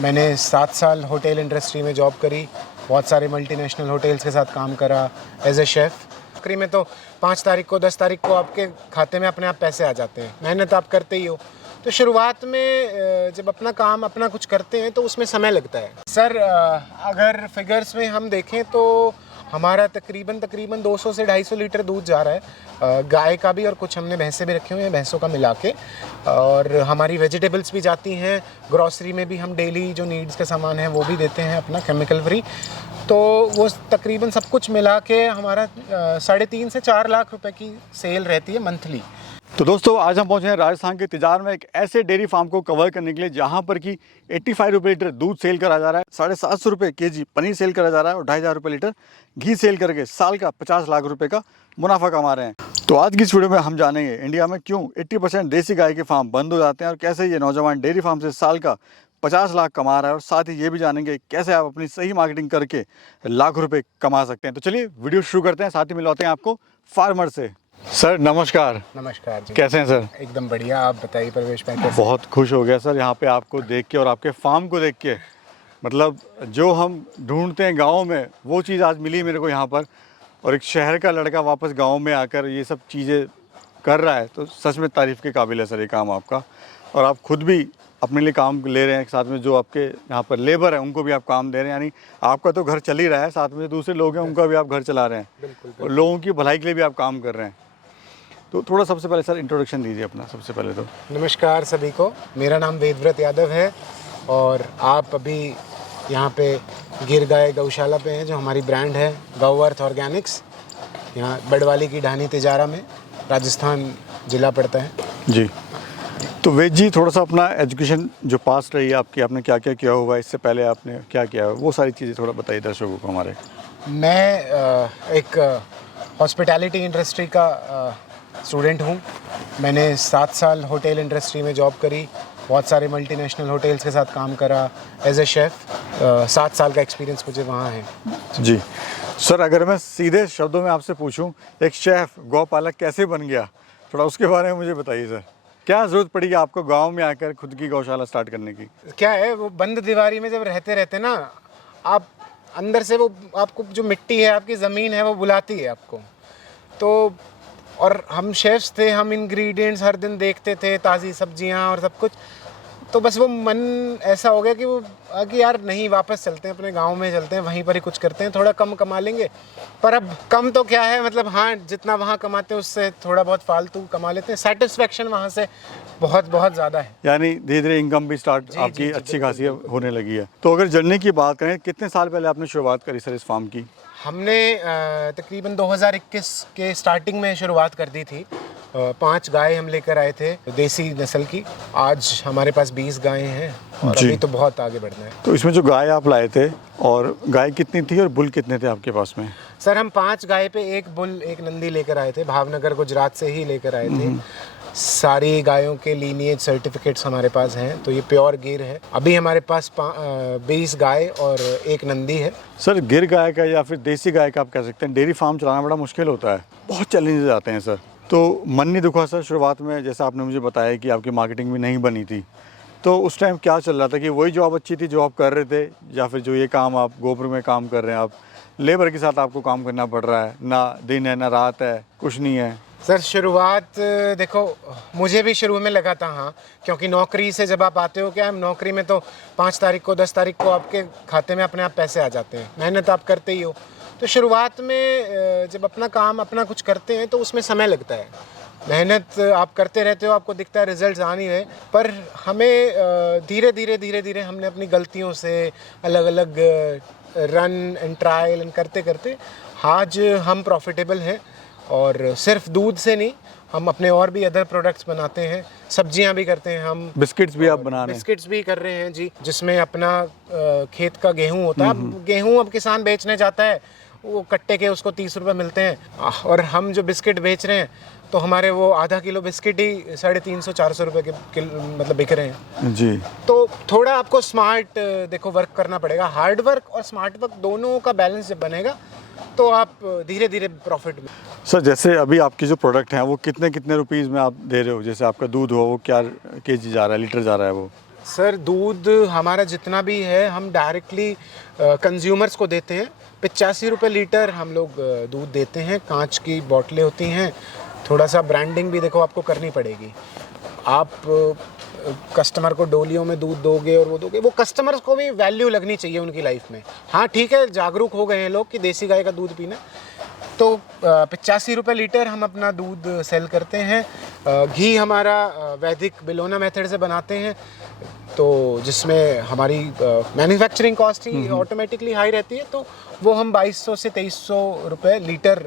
मैंने 7 साल hotel industry में जॉब करी, बहुत सारे मल्टीनेशनल होटल्स के साथ काम करा एज ए शेफ़। नौकरी में तो 5 तारीख को 10 तारीख को आपके खाते में अपने आप पैसे आ जाते हैं, मेहनत आप करते ही हो। तो शुरुआत में जब अपना काम अपना कुछ करते हैं तो उसमें समय लगता है। सर अगर फिगर्स में हम देखें तो हमारा तकरीबन 200 से 250 लीटर दूध जा रहा है, गाय का भी और कुछ हमने भैंसें भी रखी हुई हैं, भैंसों का मिला के। और हमारी वेजिटेबल्स भी जाती हैं, ग्रॉसरी में भी हम डेली जो नीड्स के सामान हैं वो भी देते हैं अपना केमिकल फ्री। तो वो तकरीबन सब कुछ मिला के हमारा 3.5 से 4 लाख रुपए की सेल रहती है मंथली। तो दोस्तों आज हम पहुंचे हैं राजस्थान के तिजार में एक ऐसे डेयरी फार्म को कवर करने के लिए जहां पर कि 85 रुपये लीटर दूध सेल करा जा रहा है, 750 रुपये केजी पनीर सेल करा जा रहा है और 2,500 रुपये लीटर घी सेल करके साल का 50 लाख रुपए का मुनाफा कमा रहे हैं। तो आज की इस वीडियो में हम जानेंगे इंडिया में क्यों 80% देसी गाय के फार्म बंद हो जाते हैं और कैसे ये नौजवान डेयरी फार्म से साल का 50 लाख कमा रहा है, और साथ ही ये भी जानेंगे कैसे आप अपनी सही मार्केटिंग करके लाख रुपए कमा सकते हैं। तो चलिए वीडियो शुरू करते हैं, साथ ही मिलवाते हैं आपको फार्मर से। सर नमस्कार। नमस्कार जी। कैसे हैं सर? एकदम बढ़िया, आप बताइए परवेश भाई कैसे? बहुत खुश हो गया सर यहाँ पे आपको देख के और आपके फार्म को देख के। मतलब जो हम ढूंढते हैं गाँव में वो चीज़ आज मिली मेरे को यहाँ पर, और एक शहर का लड़का वापस गाँव में आकर ये सब चीज़ें कर रहा है तो सच में तारीफ़ के काबिल है सर ये काम आपका। और आप खुद भी अपने लिए काम ले रहे हैं, साथ में जो आपके यहाँ पर लेबर है उनको भी आप काम दे रहे हैं, यानी आपका तो घर चल ही रहा है, साथ में जो दूसरे लोग हैं उनका भी आप घर चला रहे हैं। बिल्कुल। और लोगों की भलाई के लिए भी आप काम कर रहे हैं। तो थोड़ा सबसे पहले सर इंट्रोडक्शन दीजिए अपना सबसे पहले तो। नमस्कार सभी को, मेरा नाम वेदव्रत यादव है और आप अभी यहाँ पे गिर गाय गौशाला पे हैं, जो हमारी ब्रांड है गौवर्थ ऑर्गेनिक्स। यहाँ बड़वाली की ढानी तिजारा में, राजस्थान ज़िला पड़ता है जी। तो वेद जी थोड़ा सा अपना एजुकेशन जो पास रही है आपकी, आपने क्या क्या किया हुआ है, इससे पहले आपने क्या किया है, वो सारी चीज़ें थोड़ा बताइए दर्शकों को हमारे। मैं एक हॉस्पिटैलिटी इंडस्ट्री का स्टूडेंट हूँ। मैंने 7 साल होटल इंडस्ट्री में जॉब करी, बहुत सारे मल्टीनेशनल होटल्स के साथ काम करा एज ए शेफ़। 7 साल का एक्सपीरियंस मुझे वहाँ है जी। सर अगर मैं सीधे शब्दों में आपसे पूछूं, एक शेफ़ गौपालक कैसे बन गया, थोड़ा उसके बारे में मुझे बताइए सर। क्या ज़रूरत पड़ी आपको गांव में आकर खुद की गौशाला स्टार्ट करने की? क्या है, वो बंद दीवारी में जब रहते ना, आप अंदर से वो आपको जो मिट्टी है, आपकी ज़मीन है, वो बुलाती है आपको। तो और हम शेफ्स थे, हम इंग्रेडिएंट्स हर दिन देखते थे, ताज़ी सब्जियां और सब कुछ। तो बस वो मन ऐसा हो गया कि यार नहीं, वापस चलते हैं, अपने गांव में चलते हैं, वहीं पर ही कुछ करते हैं, थोड़ा कम कमा लेंगे। पर अब कम तो क्या है, मतलब हाँ, जितना वहाँ कमाते हैं उससे थोड़ा बहुत फालतू कमा लेते हैं। सेटिस्फेक्शन वहाँ से बहुत बहुत ज़्यादा है, यानी धीरे धीरे इनकम भी स्टार्ट आपकी अच्छी खासी होने लगी है। तो अगर जर्नी की बात करें, कितने साल पहले आपने शुरुआत करी सर इस फार्म की? हमने तकरीबन 2021 के स्टार्टिंग में शुरुआत कर दी थी। 5 गाय हम लेकर आए थे देसी नस्ल की। आज हमारे पास 20 गायें हैं और अभी तो बहुत आगे बढ़ना है। तो इसमें जो गाय आप लाए थे, और गाय कितनी थी और बुल कितने थे आपके पास में? सर हम 5 गाय पे 1 बुल 1 नंदी लेकर आए थे, भावनगर गुजरात से ही लेकर आए थे। सारी गायों के लीनिएज सर्टिफिकेट्स हमारे पास हैं, तो ये प्योर गिर है। अभी हमारे पास 20 गाय और 1 नंदी है। सर गिर गाय का या फिर देसी गाय का आप कह सकते हैं, डेयरी फार्म चलाना बड़ा मुश्किल होता है, बहुत चैलेंजेस आते हैं सर। तो मन नहीं दुखा सर शुरुआत में, जैसा आपने मुझे बताया कि आपकी मार्केटिंग भी नहीं बनी थी, तो उस टाइम क्या चल रहा था कि वही जॉब अच्छी थी जो आप कर रहे थे, या फिर जो ये काम आप गोबर में काम कर रहे हैं, आप लेबर के साथ आपको काम करना पड़ रहा है, ना दिन है ना रात है, कुछ नहीं है? सर शुरुआत देखो, मुझे भी शुरू में लगा था हाँ, क्योंकि नौकरी से जब आप आते हो, क्या है, नौकरी में तो 5 तारीख को 10 तारीख को आपके खाते में अपने आप पैसे आ जाते हैं, मेहनत आप करते ही हो। तो शुरुआत में जब अपना काम अपना कुछ करते हैं तो उसमें समय लगता है, मेहनत आप करते रहते हो, आपको दिखता है रिजल्ट्स आ नहीं रहे। पर हमें धीरे धीरे हमने अपनी गलतियों से अलग अलग रन एंड ट्रायल एंड करते करते आज हम प्रॉफिटेबल हैं। और सिर्फ दूध से नहीं, हम अपने और भी अदर प्रोडक्ट्स बनाते हैं, सब्जियां भी करते हैं हम, बिस्किट्स भी आप बना रहे हैं? बिस्किट्स भी कर रहे हैं जी, जिसमें अपना खेत का गेहूं होता है। अब गेहूं अब किसान बेचने जाता है, वो कट्टे के उसको 30 रुपये मिलते हैं, और हम जो बिस्किट बेच रहे हैं तो हमारे वो आधा किलो बिस्किट ही 350-400 रुपये के मतलब बिक रहे हैं जी। तो थोड़ा आपको स्मार्ट देखो वर्क करना पड़ेगा, हार्ड वर्क और स्मार्ट वर्क दोनों का बैलेंस जब बनेगा तो आप धीरे धीरे प्रॉफिट में। सर जैसे अभी आपकी जो प्रोडक्ट हैं वो कितने रुपीज़ में आप दे रहे हो? जैसे आपका दूध हो वो क्या केजी जा रहा है, लीटर जा रहा है वो? सर दूध हमारा जितना भी है हम डायरेक्टली कंज्यूमर्स को देते हैं। 85 रुपये लीटर हम लोग दूध देते हैं। कांच की बोतलें होती हैं। थोड़ा सा ब्रांडिंग भी देखो आपको करनी पड़ेगी। आप कस्टमर को डोलियों में दूध दोगे और वो दोगे, वो कस्टमर्स को भी वैल्यू लगनी चाहिए उनकी लाइफ में। हाँ ठीक है, जागरूक हो गए हैं लोग कि देसी गाय का दूध पीना। तो 85 रुपये लीटर हम अपना दूध सेल करते हैं। घी हमारा वैदिक बिलोना मेथड से बनाते हैं, तो जिसमें हमारी मैन्युफैक्चरिंग कॉस्ट ही ऑटोमेटिकली हाई रहती है, तो वो हम 2200 से 2300 रुपये लीटर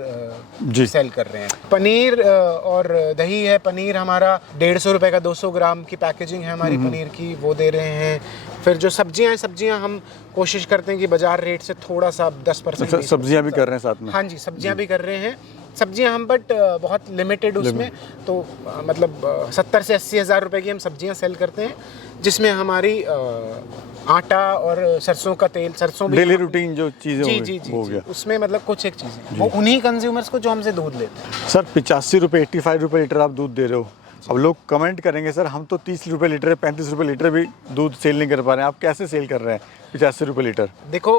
जी सेल कर रहे हैं। पनीर और दही है। पनीर हमारा 150 रुपये का 200 ग्राम की पैकेजिंग है हमारी पनीर की, वो दे रहे हैं। फिर जो सब्जियां हम कोशिश करते हैं कि बाजार रेट से थोड़ा सा 10% सब्जियां भी कर रहे हैं साथ में? हाँ जी, सब्जियां भी कर रहे हैं। सब्जियां हम बट बहुत लिमिटेड उसमें, तो मतलब 70 से 80 हज़ार रुपए की हम सब्जियां सेल करते हैं, जिसमें हमारी आटा और सरसों का तेल, सरसों भी डेली रूटीन जो चीज़ें जी हो गया उसमें मतलब कुछ एक चीज़ें वो उन्हीं कंज्यूमर्स को जो हमसे दूध लेते हैं। सर 85 रुपये 85 रुपये लीटर आप दूध दे रहे हो। अब लोग कमेंट करेंगे सर हम तो 30 रुपये लीटर 35 रुपये लीटर भी दूध सेल नहीं कर पा रहे हैं, आप कैसे सेल कर रहे हैं 85 रुपये लीटर? देखो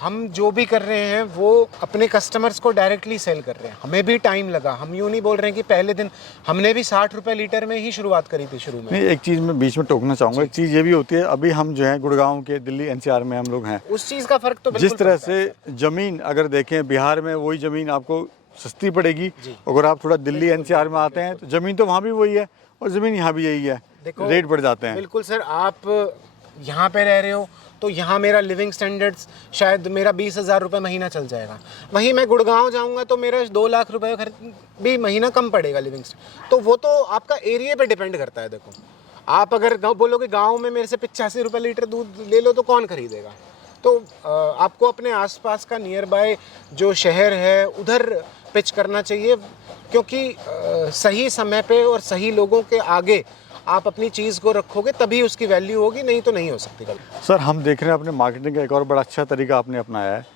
हम जो भी कर रहे हैं वो अपने कस्टमर्स को डायरेक्टली सेल कर रहे हैं। हमें भी टाइम लगा, हम यूँ नहीं बोल रहे हैं कि पहले दिन हमने भी 60 रुपये लीटर में ही शुरुआत करी थी शुरू में। नहीं, एक चीज़ मैं बीच में टोकना चाहूँगा। एक चीज़ ये भी होती है, अभी हम जो है गुड़गांव के दिल्ली NCR में हम लोग हैं, उस चीज़ का फ़र्क तो बिल्कुल जिस तरह से ज़मीन अगर देखें बिहार में वही ज़मीन आपको सस्ती पड़ेगी, अगर आप थोड़ा दिल्ली NCR में आते हैं तो ज़मीन तो वहाँ भी वही है और ज़मीन यहाँ भी यही है, रेट बढ़ जाते हैं। बिल्कुल सर, आप यहाँ पे रह रहे हो तो यहाँ मेरा लिविंग स्टैंडर्ड्स शायद मेरा 20,000 रुपये महीना चल जाएगा। वहीं मैं गुड़गांव जाऊँगा तो मेरा 2 लाख रुपये भी महीना कम पड़ेगा लिविंग स्टैंडर्ड। तो वो तो आपका एरिया पे डिपेंड करता है। देखो आप अगर बोलोगे गाँव में मेरे से 85 रुपये लीटर दूध ले लो तो कौन खरीदेगा? तो आपको अपने आसपास का नियर बाय जो शहर है उधर पिच करना चाहिए, क्योंकि सही समय पे और सही लोगों के आगे आप अपनी चीज़ को रखोगे तभी उसकी वैल्यू होगी, नहीं तो नहीं हो सकती कभी। सर हम देख रहे हैं अपने मार्केटिंग का एक और बड़ा अच्छा तरीका आपने अपनाया है।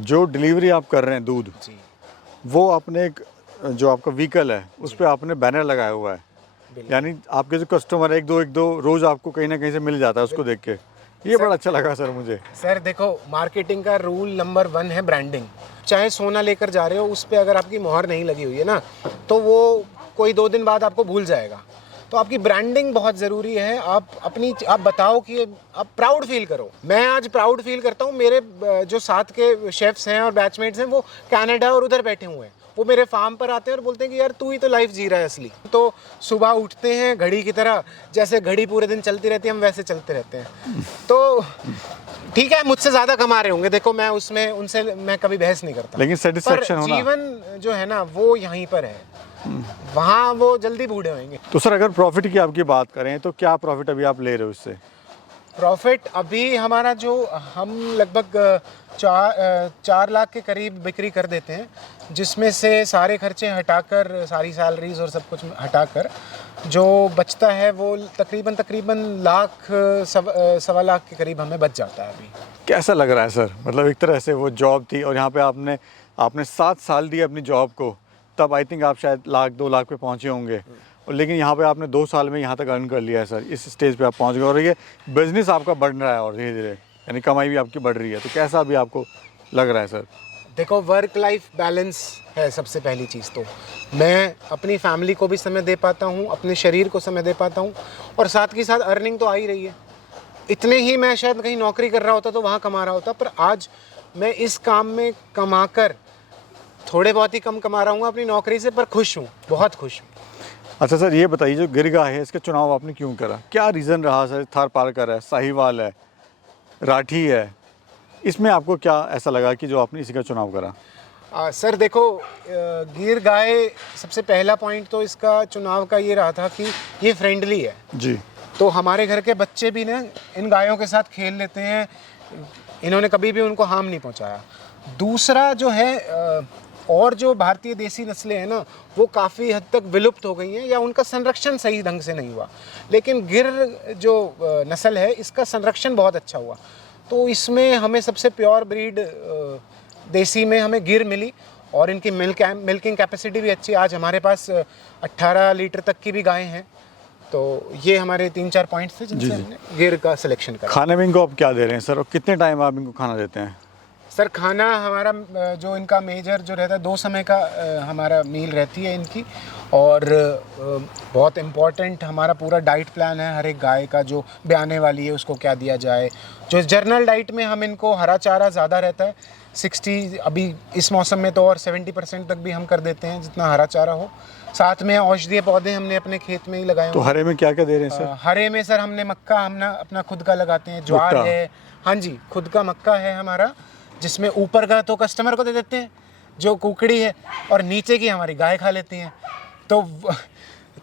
जो डिलीवरी आप कर रहे हैं दूध जी, वो आपने एक जो आपका व्हीकल है उस पर आपने बैनर लगाया हुआ है, यानी आपके जो कस्टमर है एक दो रोज़ आपको कहीं ना कहीं से मिल जाता है उसको देख के। ये बड़ा अच्छा लगा सर मुझे। सर देखो, मार्केटिंग का रूल नंबर 1 है ब्रांडिंग। चाहे सोना लेकर जा रहे हो, उस पर अगर आपकी मोहर नहीं लगी हुई है ना, तो वो कोई 2 दिन बाद आपको भूल जाएगा। तो आपकी ब्रांडिंग बहुत ज़रूरी है। आप बताओ कि आप प्राउड फील करो। मैं आज प्राउड फील करता हूँ। मेरे जो साथ के शेफ्स हैं और बैचमेट्स हैं वो कनाडा और उधर बैठे हुए हैं, वो मेरे फार्म पर आते हैं और बोलते हैं कि यार तू ही तो लाइफ जी रहा है असली। तो सुबह उठते हैं घड़ी की तरह, जैसे घड़ी पूरे दिन चलती रहती है हम वैसे चलते रहते हैं। तो ठीक है, मुझसे ज़्यादा कमा रहे होंगे, देखो मैं उसमें उनसे मैं कभी बहस नहीं करता, लेकिन सेटिस्फेक्शन होना, जीवन जो है ना वो यहीं पर है, वहाँ वो जल्दी बूढ़े होंगे। तो सर अगर प्रॉफिट की आपकी बात करें तो क्या प्रॉफिट अभी आप ले रहे हो इससे? प्रॉफिट अभी हमारा जो हम लगभग 4 लाख के करीब बिक्री कर देते हैं, जिसमें से सारे खर्चे हटाकर, सारी सैलरीज और सब कुछ हटाकर जो बचता है वो तकरीबन लाख सवा लाख के करीब हमें बच जाता है अभी। कैसा लग रहा है सर? मतलब एक तरह से वो जॉब थी और यहाँ पे आपने 7 साल दिए अपनी जॉब को, तब आई थिंक आप शायद 1-2 लाख पे पहुँचे होंगे, और लेकिन यहाँ पे आपने 2 साल में यहाँ तक अर्न कर लिया है सर, इस स्टेज पे आप पहुँच गए और ये बिजनेस आपका बढ़ रहा है और धीरे धीरे यानी कमाई भी आपकी बढ़ रही है। तो कैसा अभी आपको लग रहा है सर? देखो, वर्क लाइफ बैलेंस है सबसे पहली चीज़। तो मैं अपनी फैमिली को भी समय दे पाता हूँ, अपने शरीर को समय दे पाता हूँ, और साथ के साथ अर्निंग तो आ ही रही है। इतने ही मैं शायद कहीं नौकरी कर रहा होता तो वहाँ कमा रहा होता, पर आज मैं इस काम में कमाकर थोड़े बहुत ही कम कमा रहा हूँ अपनी नौकरी से, पर खुश हूँ, बहुत खुश हूँ। अच्छा सर, ये बताइए जो गिरगाह है इसका चुनाव आपने क्यों करा? क्या रीज़न रहा सर? थारपारकर है, साहिवाल है, राठी है, इसमें आपको क्या ऐसा लगा कि जो आपने इसी का चुनाव करा? सर देखो, गिर गाय सबसे पहला पॉइंट तो इसका चुनाव का ये रहा था कि ये फ्रेंडली है जी। तो हमारे घर के बच्चे भी ना इन गायों के साथ खेल लेते हैं, इन्होंने कभी भी उनको हार्म नहीं पहुंचाया। दूसरा जो है, और जो भारतीय देसी नस्लें हैं ना वो काफ़ी हद तक विलुप्त हो गई हैं या उनका संरक्षण सही ढंग से नहीं हुआ, लेकिन गिर जो नस्ल है इसका संरक्षण बहुत अच्छा हुआ। तो इसमें हमें सबसे प्योर ब्रीड देसी में हमें गिर मिली, और इनकी मिल्किंग कैपेसिटी भी अच्छी। आज हमारे पास 18 लीटर तक की भी गायें हैं, तो ये हमारे 3-4 पॉइंट्स थे जिनसे हमने गियर का सिलेक्शन करा। खाने में इनको आप क्या दे रहे हैं सर, और कितने टाइम आप इनको खाना देते हैं? सर खाना हमारा जो इनका मेजर जो रहता है 2 समय का हमारा मील रहती है इनकी। और बहुत इम्पॉर्टेंट हमारा पूरा डाइट प्लान है हर एक गाय का, जो ब्याने वाली है उसको क्या दिया जाए। जो जर्नल डाइट में हम इनको हरा चारा ज़्यादा रहता है 60, अभी इस मौसम में तो और 70% तक भी हम कर देते हैं जितना हरा चारा हो। साथ में औषधीय पौधे हमने अपने खेत में ही लगाए तो हुए हैं। हरे में क्या क्या दे रहे हैं सर? हरे में सर हमने मक्का अपना खुद का लगाते हैं, ज्वार भुट्टा। है। हाँ जी, खुद का मक्का है हमारा, जिसमें ऊपर का तो कस्टमर को दे देते हैं जो कुकड़ी है, और नीचे की हमारी गाय खा लेती हैं।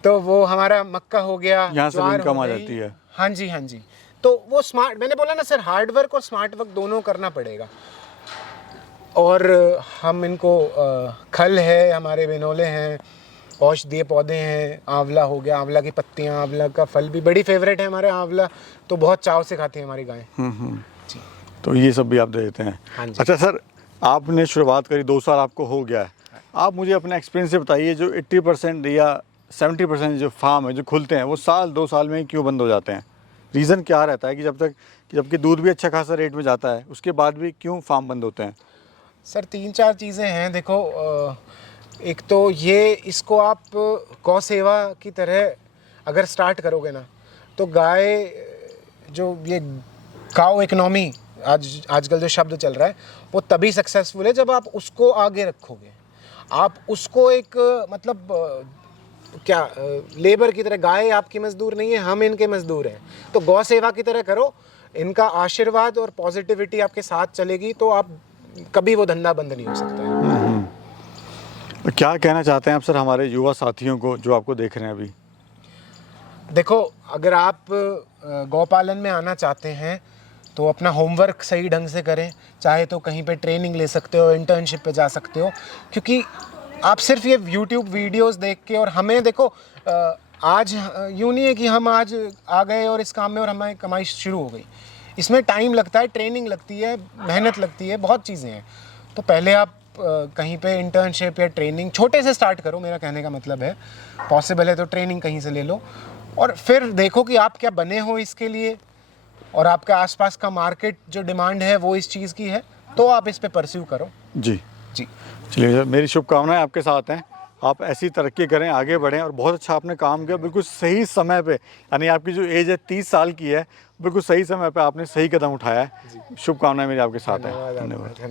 तो वो हमारा मक्का हो गया, यहाँ से ज्वार इनकम हो आ गई। जाती है। हाँ जी, हाँ जी। तो वो स्मार्ट, मैंने बोला ना सर, हार्ड वर्क और स्मार्ट वर्क दोनों करना पड़ेगा। और हम इनको खल है हमारे, बिनोले हैं, औषधीय पौधे हैं, आंवला हो गया, आंवला की पत्तियां, आंवला का फल भी बड़ी फेवरेट है हमारे। आंवला तो बहुत चाव से खाती है हमारी गाय। जी। तो ये सब भी आप दे देते हैं? हाँ जी। अच्छा सर, आपने शुरुआत करी, 2 साल आपको हो गया है, आप मुझे अपने एक्सपीरियंस से बताइए, जो 80% या 70% जो फार्म है जो खुलते हैं वो 1-2 साल में ही क्यों बंद हो जाते हैं? रीज़न क्या रहता है कि जबकि दूध भी अच्छा खासा रेट में जाता है उसके बाद भी क्यों फार्म बंद होते हैं? सर 3-4 चीज़ें हैं। देखो, एक तो ये, इसको आप गौ सेवा की तरह अगर स्टार्ट करोगे ना, तो गाय, जो ये काउ इकोनॉमी आजकल जो शब्द चल रहा है, वो तभी सक्सेसफुल है जब आप उसको आगे रखोगे। आप उसको एक मतलब क्या लेबर की तरह, गाय आपकी मजदूर नहीं है, हम इनके मजदूर हैं। तो गौ सेवा की तरह करो, इनका आशीर्वाद और पॉजिटिविटी आपके साथ चलेगी, तो आप कभी वो धंधा बंद नहीं हो सकता है। तो क्या कहना चाहते हैं आप सर हमारे युवा साथियों को जो आपको देख रहे हैं अभी? देखो, अगर आप गौपालन में आना चाहते हैं तो अपना होमवर्क सही ढंग से करें। चाहे तो कहीं पे ट्रेनिंग ले सकते हो, इंटर्नशिप पे जा सकते हो, क्योंकि आप सिर्फ ये यूट्यूब वीडियोस देख के, और हमें देखो आज यूँ नहीं है कि हम आज आ गए और इस काम में और हमारी कमाई शुरू हो गई। इसमें टाइम लगता है, ट्रेनिंग लगती है, मेहनत लगती है, बहुत चीज़ें हैं। तो पहले आप कहीं पे इंटर्नशिप या ट्रेनिंग छोटे से स्टार्ट करो, मेरा कहने का मतलब है। पॉसिबल है तो ट्रेनिंग कहीं से ले लो, और फिर देखो कि आप क्या बने हो इसके लिए, और आपके आसपास का मार्केट जो डिमांड है वो इस चीज़ की है, तो आप इस पे परस्यू करो। जी जी, चलिए सर, मेरी शुभकामनाएं आपके साथ हैं। आप ऐसी तरक्की करें, आगे बढ़ें, और बहुत अच्छा आपने काम किया, बिल्कुल सही समय पे। यानी आपकी जो एज है 30 साल की है, बिल्कुल सही समय पे आपने सही कदम उठाया है। शुभकामनाएं मेरी आपके साथ हैं। धन्यवाद।